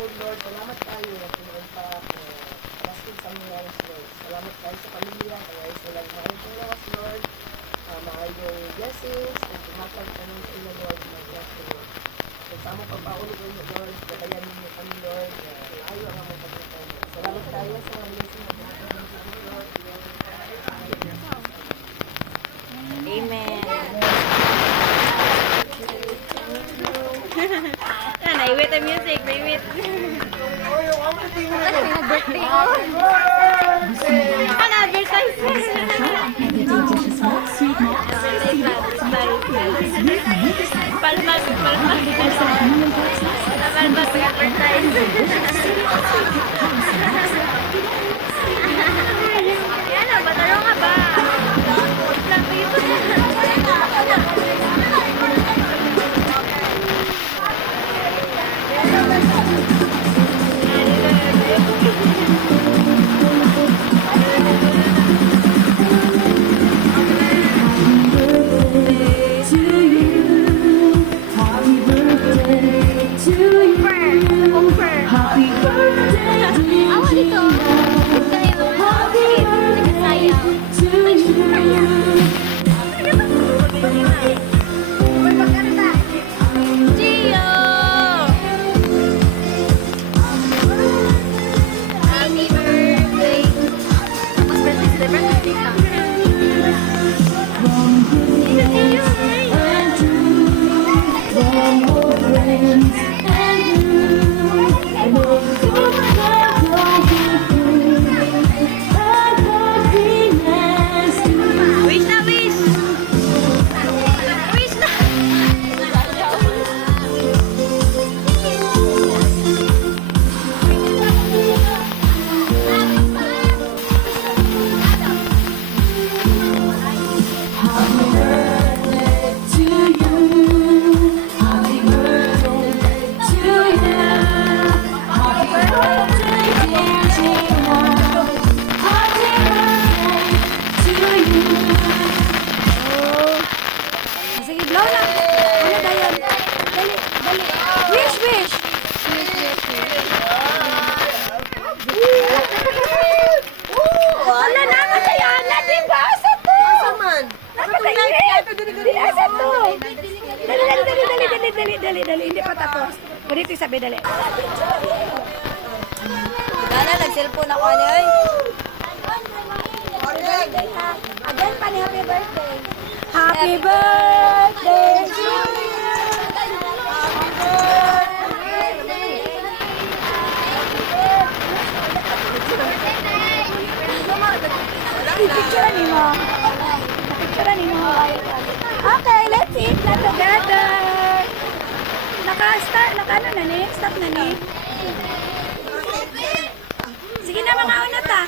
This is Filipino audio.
po, Lord. Salamat tayo na Pinoon pa pastig sa mga oras, Lord. Salamat tayo sa pamilya. Kaya sila maayong oras, Lord. Maayong blessings. At tumatag ka ng sa ilo, Lord. Mag-bless you, Lord. At sa among pagpaulit, Lord. Katayan ninyo kami, Lord. Ayaw ang among pagkakas. Salamat tayo sa mga blessing na pinatang sa amin, Lord. Amen. Naiwit ang music, naiwit. Birthday ko. Ano, advertisement? Palmas, palmas. Palmas, advertisement. Yan na, bataro nga ba? Lang dito na. Dali, hindi pa tapos. Pwede sabi, dali. Gana, nag-cellphone ako ano eh. Happy birthday, ha? Again pa ni happy birthday. Happy birthday to you. Picture ni mo. Picture ni mo. Okay, let's eat na together. Naka-start, naka-ano na ni? Stop na ni? Sige na mga una ta.